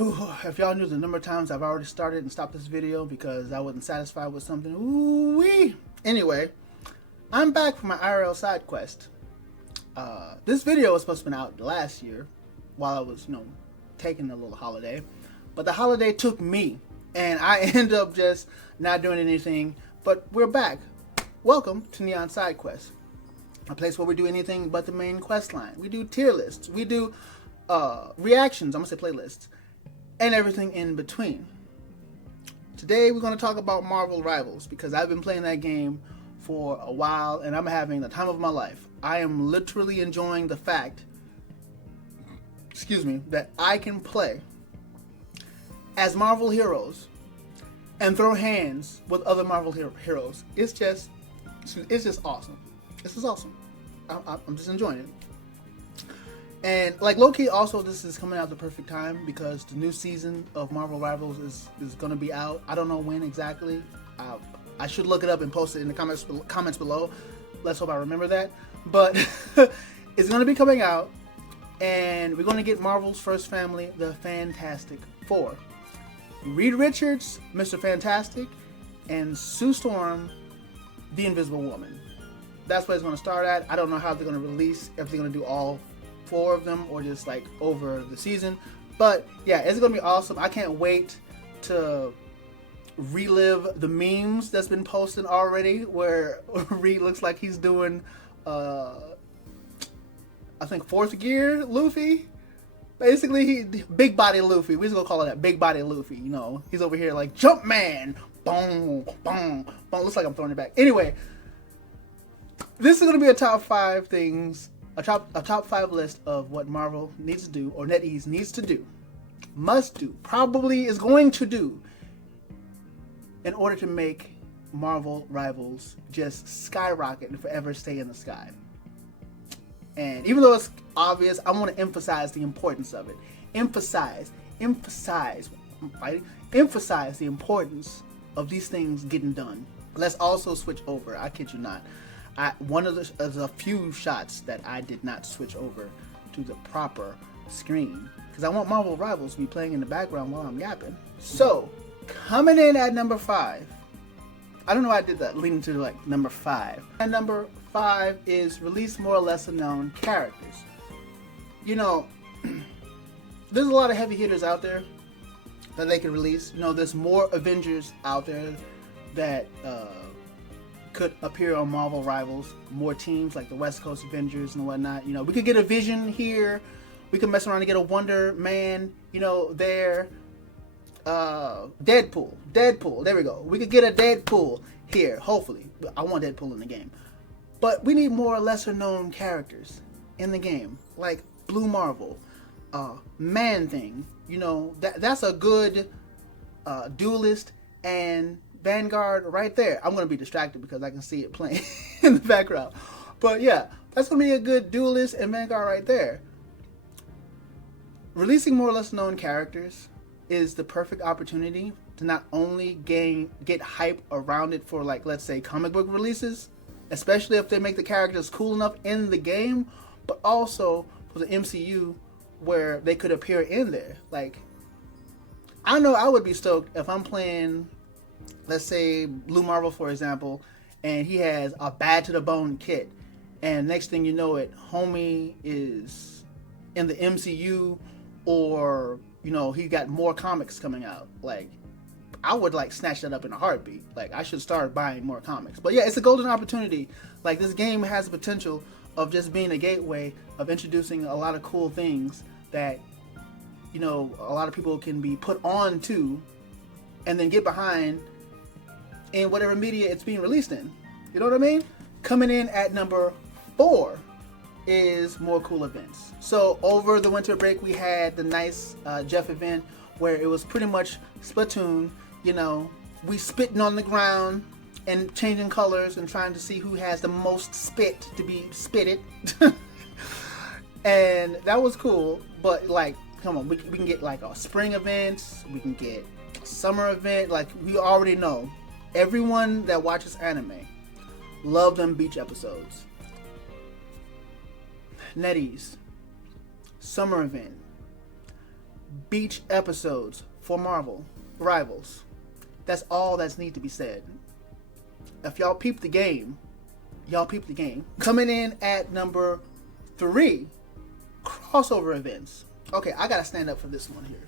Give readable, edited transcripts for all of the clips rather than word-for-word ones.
If y'all knew the number of times I've already started and stopped this video because I wasn't satisfied with something. Ooh-wee. Anyway, I'm back for my IRL side quest. This video was supposed to be out last year while I was, taking a little holiday. But the holiday took me, and I ended up just not doing anything. But we're back. Welcome to NeonSideQuest, a place where we do anything but the main quest line. We do tier lists. We do reactions. I'm going to say playlists. And everything in between. Today we're going to talk about Marvel Rivals because I've been playing that game for a while and I'm having the time of my life. I am literally enjoying the fact, that I can play as Marvel heroes and throw hands with other Marvel heroes. It's just awesome. This is awesome. I'm just enjoying it. And like low-key also this is coming out the perfect time because the new season of Marvel Rivals is going to be out. I don't know when exactly. I should look it up and post it in the comments below. Let's hope I remember that. But it's going to be coming out and we're going to get Marvel's first family, the Fantastic Four. Reed Richards, Mr. Fantastic, and Sue Storm, the Invisible Woman. That's where it's going to start at. I don't know how they're going to release, if they're going to do all 4 of them or just like over the season, but yeah, it's gonna be awesome. I can't wait to relive the memes that's been posted already where Reed looks like he's doing I think 4th gear Luffy. Basically he big body Luffy. We're just gonna call it that, big body Luffy. He's over here like jump man, boom boom boom. Looks like I'm throwing it back. Anyway, this is gonna be a top 5 things, a top 5 list of what Marvel needs to do, or NetEase needs to do, must do, probably is going to do, in order to make Marvel Rivals just skyrocket and forever stay in the sky. And even though it's obvious, I want to emphasize the importance of it. Emphasize the importance of these things getting done. Let's also switch over. I kid you not. One of the few shots that I did not switch over to the proper screen because I want Marvel Rivals to be playing in the background while I'm yapping. So, coming in at number 5. I don't know why I did that, leading to like number 5. And number 5 is release more or lesser known characters. There's a lot of heavy hitters out there that they can release. There's more Avengers out there that could appear on Marvel Rivals, more teams like the West Coast Avengers and whatnot. We could get a Vision here, we could mess around and get a Wonder Man, there. Deadpool, there we go. We could get a Deadpool here, hopefully. I want Deadpool in the game. But we need more lesser known characters in the game, like Blue Marvel, Man-Thing. That's a good duelist and Vanguard right there. I'm going to be distracted because I can see it playing in the background. But yeah, that's going to be a good duelist and Vanguard right there. Releasing more or less known characters is the perfect opportunity to not only get hype around it for, like, let's say comic book releases, especially if they make the characters cool enough in the game, but also for the MCU where they could appear in there. Like, I know I would be stoked if I'm playing, let's say Blue Marvel, for example, and he has a bad to the bone kit, and next thing you know it, homie is in the MCU, or he got more comics coming out. Like, I would like snatch that up in a heartbeat. Like, I should start buying more comics. But yeah, it's a golden opportunity. Like, this game has the potential of just being a gateway of introducing a lot of cool things that a lot of people can be put on to and then get behind in whatever media it's being released in. You know what I mean? Coming in at number 4 is more cool events. So over the winter break we had the nice Jeff event where it was pretty much Splatoon. We spitting on the ground and changing colors and trying to see who has the most spit to be spitted. And that was cool. But like, come on, we can get like a spring events, we can get a summer event. Like, we already know, everyone that watches anime love them beach episodes. NetEase, summer event, beach episodes for Marvel Rivals. That's all that's need to be said. If y'all peep the game, y'all peep the game. Coming in at number 3, crossover events. Okay, I gotta stand up for this one here.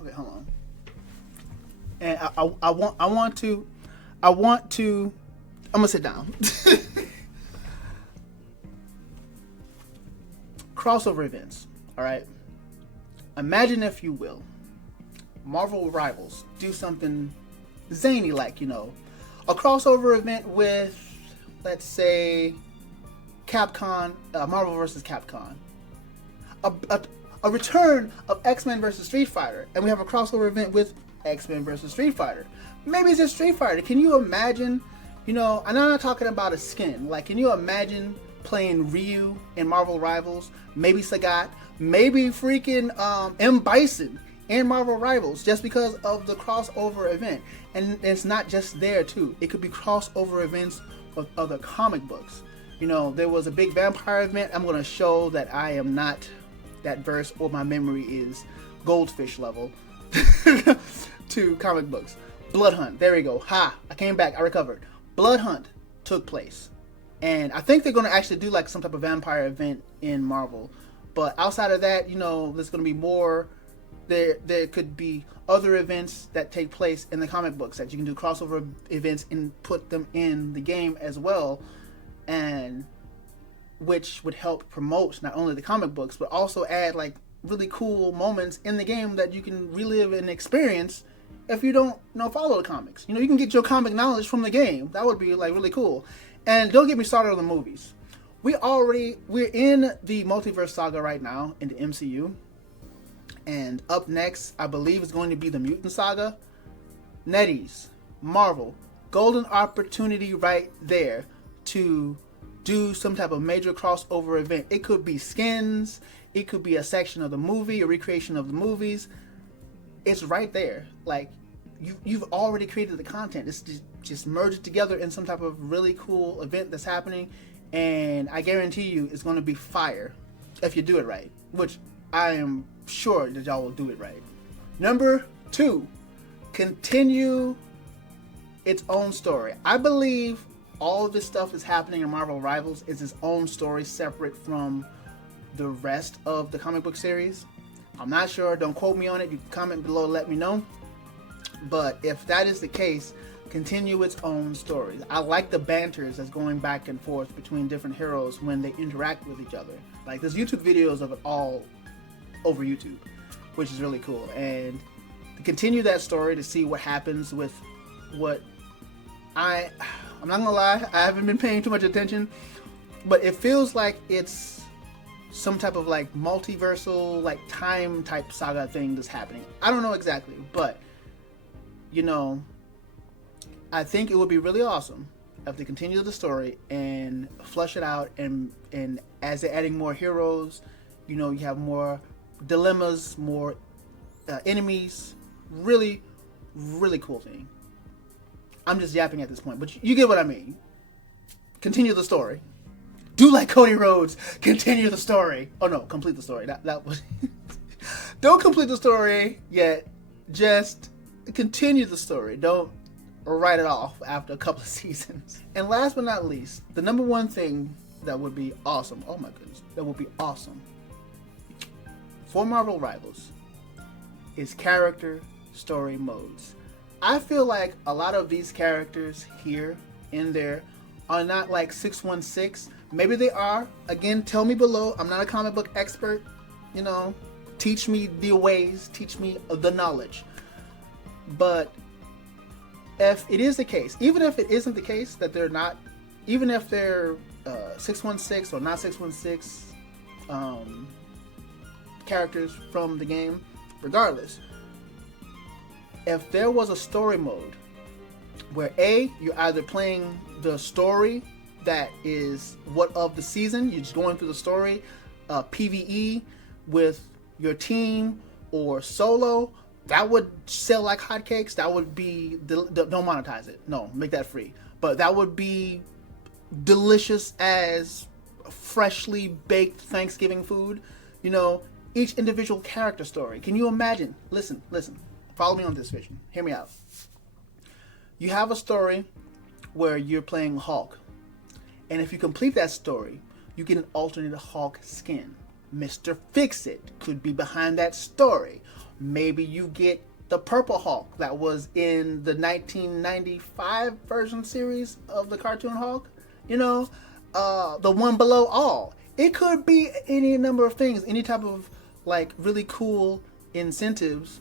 Okay, hold on. And I want to. I'm gonna sit down. Crossover events. All right. Imagine, if you will, Marvel Rivals do something zany, like, you know, a crossover event with, let's say, Capcom, Marvel vs. Capcom. A return of X-Men vs. Street Fighter, and we have a crossover event with X-Men vs. Street Fighter. Maybe it's just Street Fighter. Can you imagine, you know, and I'm not talking about a skin, like, can you imagine playing Ryu in Marvel Rivals, maybe Sagat, maybe freaking M. Bison in Marvel Rivals, just because of the crossover event. And it's not just there too. It could be crossover events of other comic books. You know, there was a big vampire event. I'm going to show that I am not that versed, or my memory is goldfish level to comic books. Blood Hunt, there we go. Ha, I came back, I recovered. Blood Hunt took place. And I think they're going to actually do like some type of vampire event in Marvel. But outside of that, you know, there's going to be more. There could be other events that take place in the comic books that you can do crossover events and put them in the game as well. And which would help promote not only the comic books, but also add like really cool moments in the game that you can relive and experience if you don't, you know, follow the comics. You know, you can get your comic knowledge from the game. That would be like really cool. And don't get me started on the movies. We're in the multiverse saga right now in the MCU. And up next, I believe, is going to be the Mutant Saga. NetEase, Marvel, golden opportunity right there to do some type of major crossover event. It could be skins, it could be a section of the movie, a recreation of the movies. It's right there. Like, you've already created the content. It's just merge it together in some type of really cool event that's happening, and I guarantee you it's going to be fire if you do it right, which I am sure that y'all will do it right. Number 2, continue its own story. I believe all of this stuff is happening in Marvel Rivals is its own story, separate from the rest of the comic book series. I'm not sure, don't quote me on it, you can comment below, let me know. But if that is the case, continue its own story. I like the banters that's going back and forth between different heroes when they interact with each other. Like, there's YouTube videos of it all over YouTube, which is really cool. And to continue that story, to see what happens with what I'm not gonna lie, I haven't been paying too much attention, but it feels like it's some type of like multiversal, like time type saga thing that's happening. I don't know exactly, but you know, I think it would be really awesome if they continue the story and flush it out, and as they're adding more heroes, you know, you have more dilemmas, more enemies. Really, really cool thing. I'm just yapping at this point, but you get what I mean. Continue the story. Do like Cody Rhodes. Continue the story. Oh no, complete the story. That was. Don't complete the story yet. Just continue the story. Don't write it off after a couple of seasons. And last but not least, the number one thing that would be awesome. Oh my goodness, that would be awesome for Marvel Rivals is character story modes. I feel like a lot of these characters here in there are not like 616. Maybe they are. Again, tell me below. I'm not a comic book expert. You know, teach me the ways, teach me the knowledge. But if it is the case, even if it isn't the case that they're not, even if they're 616 or not 616 characters from the game, regardless, if there was a story mode where you're either playing the story that is what of the season, you're just going through the story, PvE with your team or solo, that would sell like hotcakes. That would be, don't monetize it, no, make that free, but that would be delicious as freshly baked Thanksgiving food. You know, each individual character story. Can you imagine? Listen, follow me on this vision. Hear me out. You have a story where you're playing Hulk, and if you complete that story, you get an alternate Hulk skin. Mr. Fix-It could be behind that story. Maybe you get the Purple Hulk that was in the 1995 version series of the cartoon Hulk. You know, the one below all. It could be any number of things, any type of like really cool incentives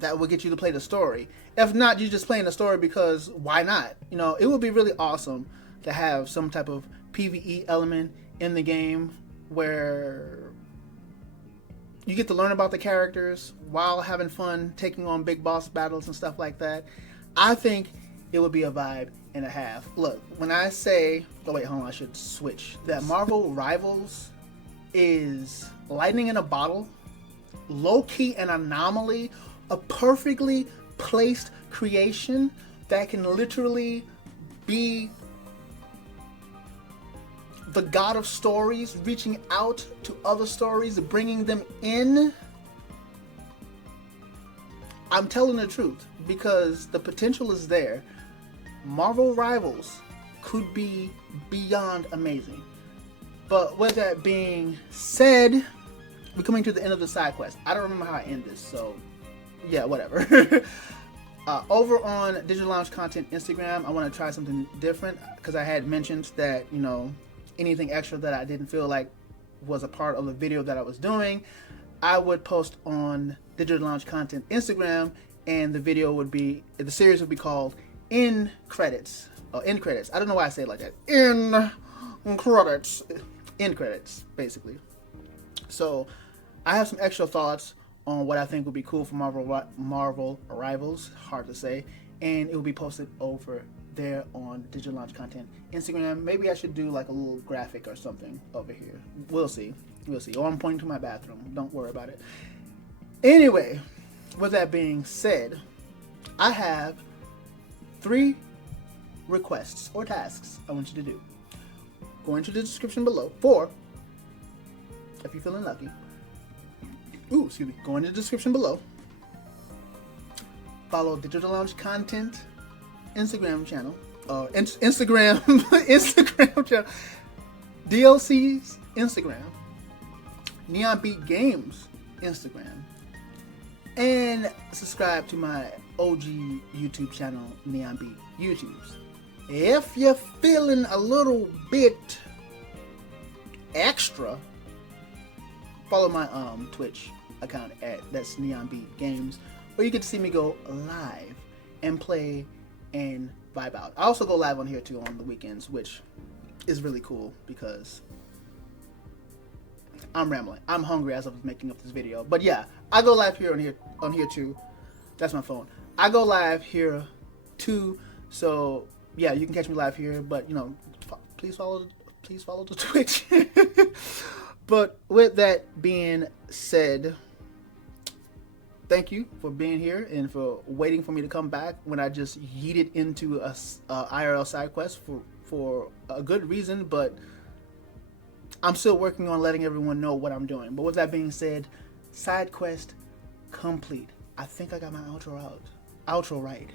that will get you to play the story. If not, you're just playing the story because why not? You know, it would be really awesome to have some type of PvE element in the game where you get to learn about the characters while having fun taking on big boss battles and stuff like that. I think it would be a vibe and a half. Look, when I say, oh wait, hold on, I should switch. That Marvel Rivals is lightning in a bottle, low-key an anomaly, a perfectly placed creation that can literally be the god of stories, reaching out to other stories, bringing them in. I'm telling the truth because the potential is there. Marvel Rivals could be beyond amazing. But with that being said, we're coming to the end of the side quest. I don't remember how I end this, so yeah, whatever. Over on DigitalLoungeContent Instagram, I want to try something different because I had mentioned that, you know, anything extra that I didn't feel like was a part of the video that I was doing, I would post on DigitalLoungeContent Instagram, and the series would be called In Credits. End Credits. I don't know why I say it like that. In Credits. End Credits, basically. So I have some extra thoughts on what I think would be cool for Marvel Rivals, hard to say, and it will be posted over there on DigitalLoungeContent Instagram. Maybe I should do like a little graphic or something over here. We'll see. Oh, I'm pointing to my bathroom. Don't worry about it. Anyway, with that being said, I have 3 requests or tasks I want you to do. Go into the description below. 4, if you're feeling lucky. Go into the description below. Follow DigitalLoungeContent Instagram channel. Instagram channel. DLC's Instagram. Neon Beat Games Instagram. And subscribe to my OG YouTube channel, Neon Beat YouTubes. If you're feeling a little bit extra, follow my Twitch account that's Neon Beat Games, where you get to see me go live and play and vibe out. I also go live on here too on the weekends, which is really cool because I'm rambling. I'm hungry as I was making up this video. But yeah, I go live here on here too. That's my phone. I go live here too. So yeah, you can catch me live here, but you know, please follow the Twitch. But with that being said, thank you for being here and for waiting for me to come back when I just yeeted into a IRL side quest for a good reason, but I'm still working on letting everyone know what I'm doing. But with that being said, side quest complete. I think I got my outro right.